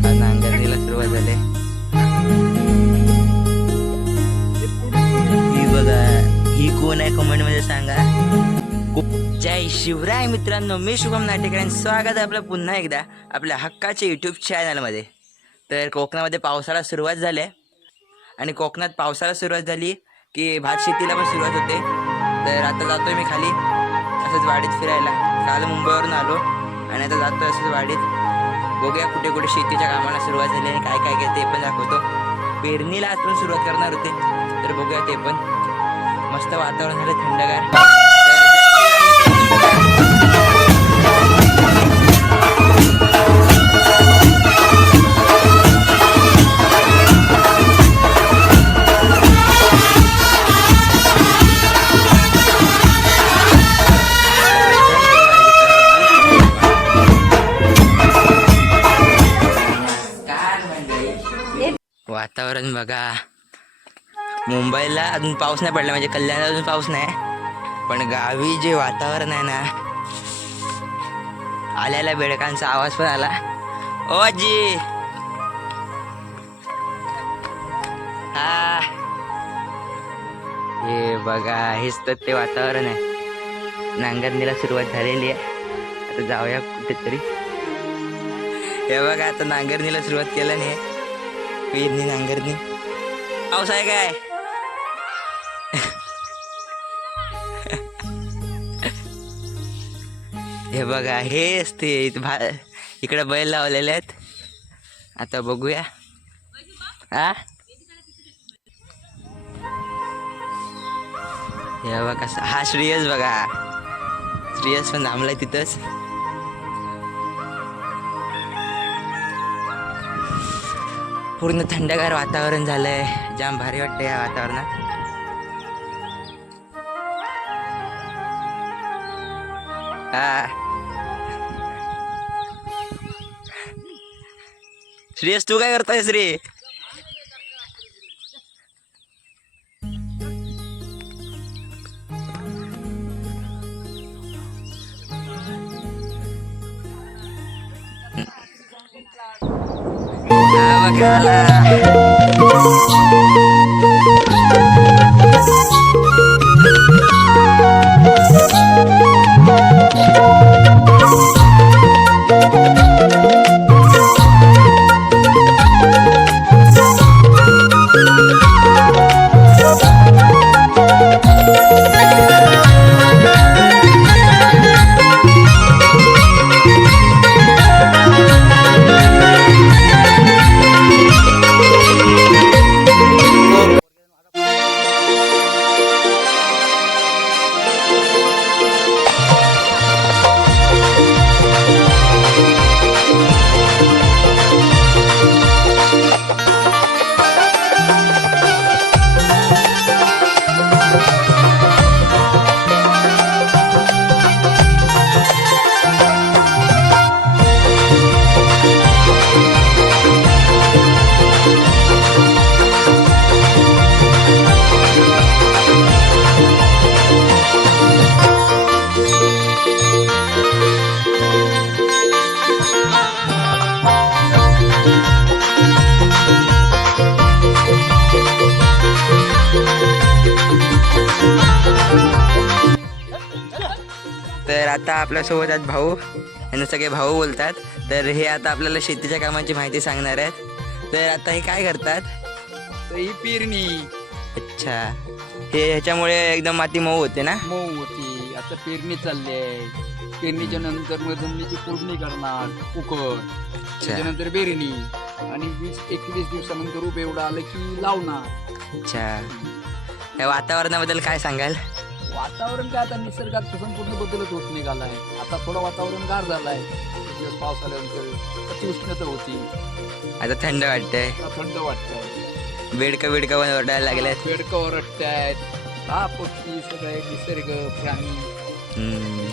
आता नांगरणीला सुरुवात झाली. ही बघा ही कोण आहे कमेंटमध्ये सांगा. जय शिवराय मित्रांनो मी शुभम नाटेकर स्वागत आहे आपलं पुन्हा एकदा आपल्या हक्काच्या यूट्यूब चॅनलमध्ये तर कोकणामध्ये पावसाळा सुरुवात झाली आहे. आणि कोकणात पावसाळा सुरुवात झाली की भात शेतीला पण सुरुवात होते. तर आता जातोय मी खाली असंच वाडीत फिरायला. काल मुंबईवरून आलो आणि आता जातोय असंच वाडीत. बघूया कुठे कुठे शेतीच्या कामाला सुरुवात झाली आणि काय काय काय ते पण दाखवतो. पेरणीला आतून सुरुवात करणार होते तर बघूया ते पण. मस्त वातावरण झालं थंडगार. बघा. मुंबईला अजून पाऊस नाही पडला म्हणजे कल्याणला अजून पाऊस नाही. पण गावी जे वातावरण आहे ना आल्याला बेडकांचा आवाज पण आला. ओ जी हा. हे बघा हेच तर ते वातावरण आहे. नांगरणीला सुरुवात झालेली आहे. आता जाऊया कुठेतरी. हे बघा आता नांगरणीला सुरुवात केलं पेरणी नांगरणी. पाऊस आहे काय हे बघा हेच ते इथं भा इकडे बैल लावलेले आहेत आता बघूया हा हे बघा हा श्रेयस बघा श्रेयस पण थांबलाय तिथंच पूर्ण थंडगार वातावरण झालंय. जाम भारी वाटतं या वातावरणात. हा. श्रेयस तू काय करतोय श्री? हा बघा तर आता आपल्यासोबत आहेत भाऊ. यांना सगळे भाऊ बोलतात. तर हे आता आपल्याला शेतीच्या कामाची माहिती सांगणार आहेत. तर आता हे काय करतात? तर ही पेरणी. अच्छा. हे ह्याच्यामुळे एकदम माती मऊ होते ना? मऊ होती. आता पेरणी चालली आहे. पेरणीच्या नंतर मग जमिनीची फोडणी करणार उकड त्याच्यानंतर पेरणी. आणि वीस एकवीस दिवसानंतर रोप एवढं आलं की लावणार. अच्छा. या वातावरणाबद्दल काय सांगाल? वातावरण काय आता निसर्गात संपूर्ण बदलत होत निघालाय. आता थोडं वातावरण गार झालाय. एक दिवस पाऊस आल्यानंतर अति उष्णता होती. आता थंड वाटतंय. आता थंड वाटतंय. बेडकं बेडकं पण ओरडायला लागल्यात. बेडकं ओरडतायत. हा पक्षी सगळे निसर्ग प्राणी. हम्म.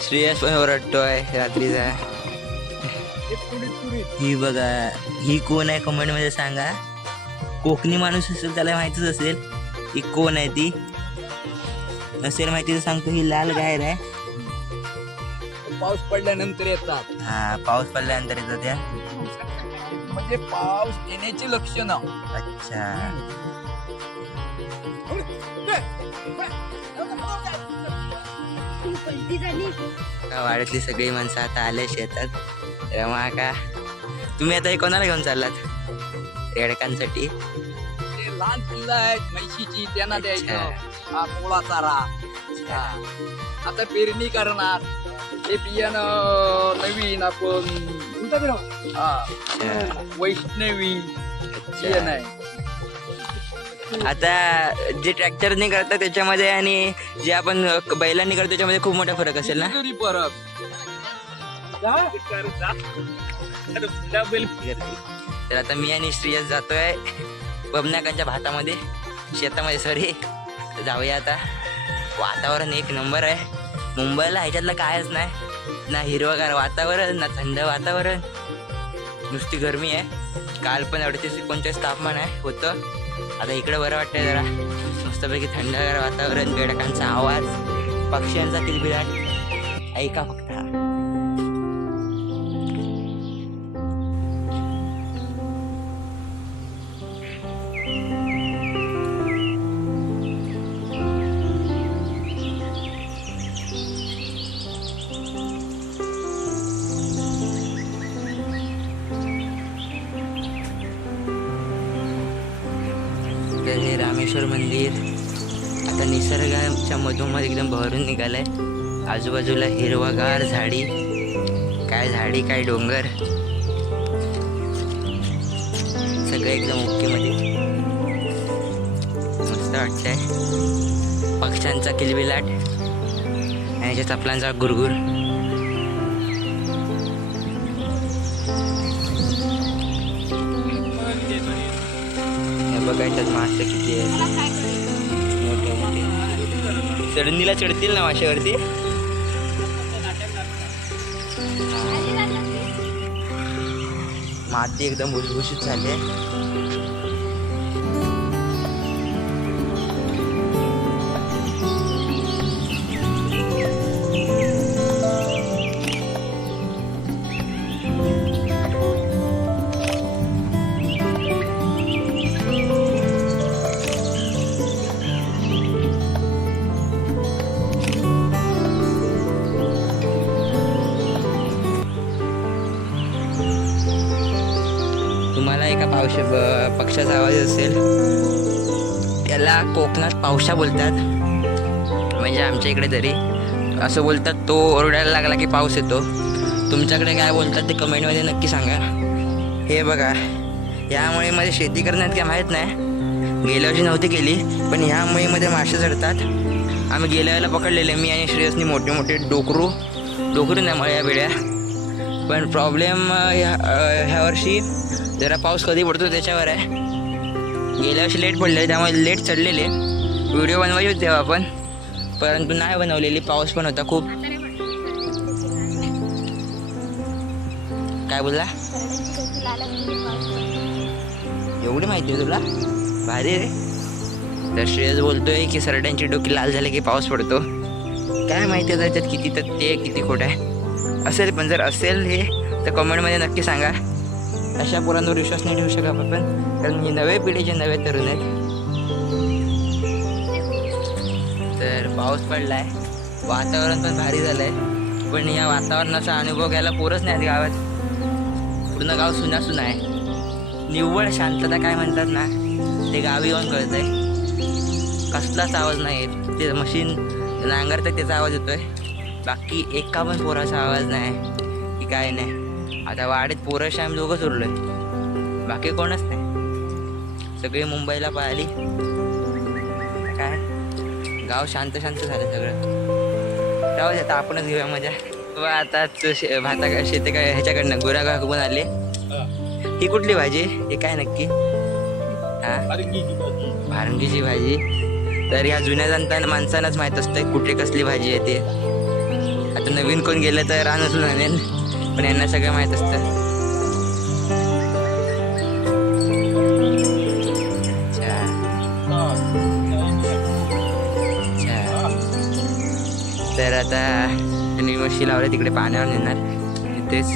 श्रेयस पण ओरडतोय रात्रीचा. हे ही बघा ही कोण आहे? कमेंटमध्ये सांगा. कोकणी माणूस असेल त्याला माहितीच असेल ही कोण आहे ती? नसेल माहिती तर सांगतो ही लाल गायर आहे पाऊस पडल्यानंतर येतात. हा पाऊस पडल्यानंतर येतो त्या. म्हणजे पाऊस येण्याची लक्षणं. अच्छा. वाड्यातली सगळी माणसं आता आले शेतात? तेव्हा का? तुम्ही आता हे कोणाला घेऊन चाललात? रेडकांसाठी? लहान पिल्ला आहेत म्हैशीची त्यांना. द्यायचं हा पोळा चारा हा. आता पेरणी करणार. हे बियाणं नवीन आपण हा, अच्छा. वैष्णवी बियाणं आहे. आता जे ट्रॅक्टरने करतात त्याच्यामध्ये आणि जे आपण बैलांनी करतो त्याच्यामध्ये खूप मोठा फरक असेल ना? फरक. तर आता मी आणि श्रेयस जातोय. बबनाकांच्या भातामध्ये शेतामध्ये सॉरी जाऊया आता. वातावरण एक नंबर आहे. मुंबईला ह्याच्यातलं कायच नाही. ना हिरवगार वातावरण ना थंड वातावरण. नुसती गरमी आहे. काल पण अडतीस एकोणचाळीस तापमान आहे होतं. आता इकडं बरं वाटतंय जरा. मस्तपैकी थंडगार वातावरण बेडकांचा आवाज पक्ष्यांचा किलबिलाट ऐका फक्त. हे मंदिर. आता निसर्गाच्या मधोमध एकदम भरून निघालंय. आजूबाजूला हिरवागार झाडी. काय झाडी काय डोंगर. सगळं एकदम ओके मध्ये. मस्त वाटतंय. पक्ष्यांचा किलबिलाट. आणि याच्या चपलांचा गुरगुर. बघा याच्यात मासे किती आहेत. मोठे मोठे चढणीला चढतील ना माशावरती? माती एकदम भुसभुशीत झाली आहे. का पावश ब- पक्षाचा आवाज असेल. त्याला कोकणात पावशा बोलतात. म्हणजे आमच्या इकडे तरी. असं बोलतात तो ओरडायला लागला की पाऊस येतो. तुमच्याकडे काय बोलतात ते कमेंटमध्ये नक्की सांगा. हे बघा यामुळे मध्ये शेती करण्यात काय माहीत नाही. गेल्या वर्षी नव्हती केली पण ह्या मुळीमध्ये मासे चढतात. आम्ही गेल्या वेळेला पकडलेले मी आणि श्रेयसनी मोठे मोठे डोकरू डोकरू नाही मळ्या वेळ्या पण प्रॉब्लेम ह्या ह्या वर्षी जरा पाऊस कधी पडतो त्याच्यावर आहे. गेल्या वर्षी लेट पडले त्यामुळे लेट चढलेले. व्हिडिओ बनवायचे होते तेव्हा आपण परंतु नाही बनवलेली पाऊस पण होता खूप. काय बोलला? एवढी माहिती आहे तुला? भारी रे. तर श्रेयस बोलतोय की सरड्यांची डोकी लाल झाले की पाऊस पडतो. काय माहिती आहे त्याच्यात किती तर आहे किती खोटं आहे. असेल पण जर असेल हे तर कमेंटमध्ये नक्की सांगा. अशा पोरांवर विश्वास नाही ठेवू शकत आपण. कारण ही नव्या पिढीचे नवे तरुण आहेत. तर पाऊस पडलाय. वातावरण पण भारी झालंय. पण या वातावरणाचा अनुभव घ्यायला पोरच नाही गावात. पूर्ण गाव सुना सुना आहे. निव्वळ शांतता काय म्हणतात ना ते गावी येऊन कळतंय. कसलाच आवाज नाही येत ते मशीन नांगरतं त्याचा आवाज येतोय. बाकी एका पण पोराचा आवाज नाही. की काय नाही. आता वाडीत पोरं आम्ही दोघंच उरलोय बाकी कोणच नाही. सगळी मुंबईला पळाली काय? गाव शांत शांत झालं सगळं. जाऊ दे आता आपणच घेऊया मजा. व आता शे- भाता काय शेते काय ह्याच्याकडनं गोरा काकून आले ही कुठली भाजी? हे काय नक्की? हा? भारंगीची भाजी. तर ह्या जुन्या जनता माणसांनाच माहीत असतं कुठे कसली भाजी आहे ते. आता नवीन कोण गेलं तर रान उचलून आणेल पण यांना सगळं माहीत असतं अच्छा अच्छा तर आता मी मशी लावले तिकडे पाण्यावर नेणार तिथेच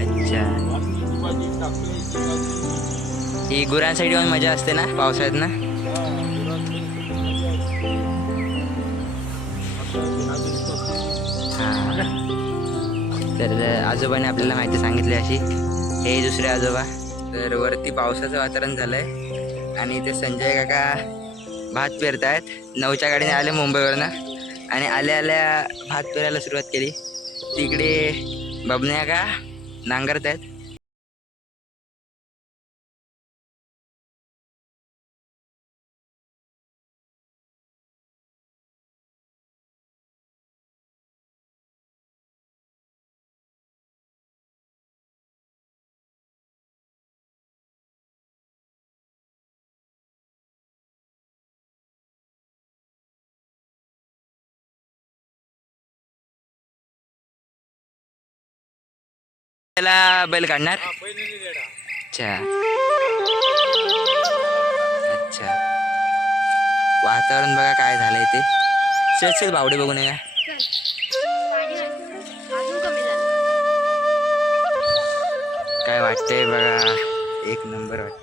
अच्छा ही गुरांसाठी पण मजा असते ना पावसाळ्यात ना तर आजोबाने आपल्याला माहिती सांगितली अशी. हे दुसरे आजोबा. तर वरती पावसाचं वातावरण झालं आहे आणि ते संजय काका भात पेरतायत. नऊच्या गाडीने आले मुंबईवरनं. आणि आल्या आल्या भात पेरायला सुरुवात केली. तिकडे बबन्या का नांगरत आहेत त्याला बैल काढणार? अच्छा. अच्छा. वातावरण बघा काय झालंय ते. चल चल बावडे बघून या काय वाटतंय बघा? एक नंबर वाटतंय.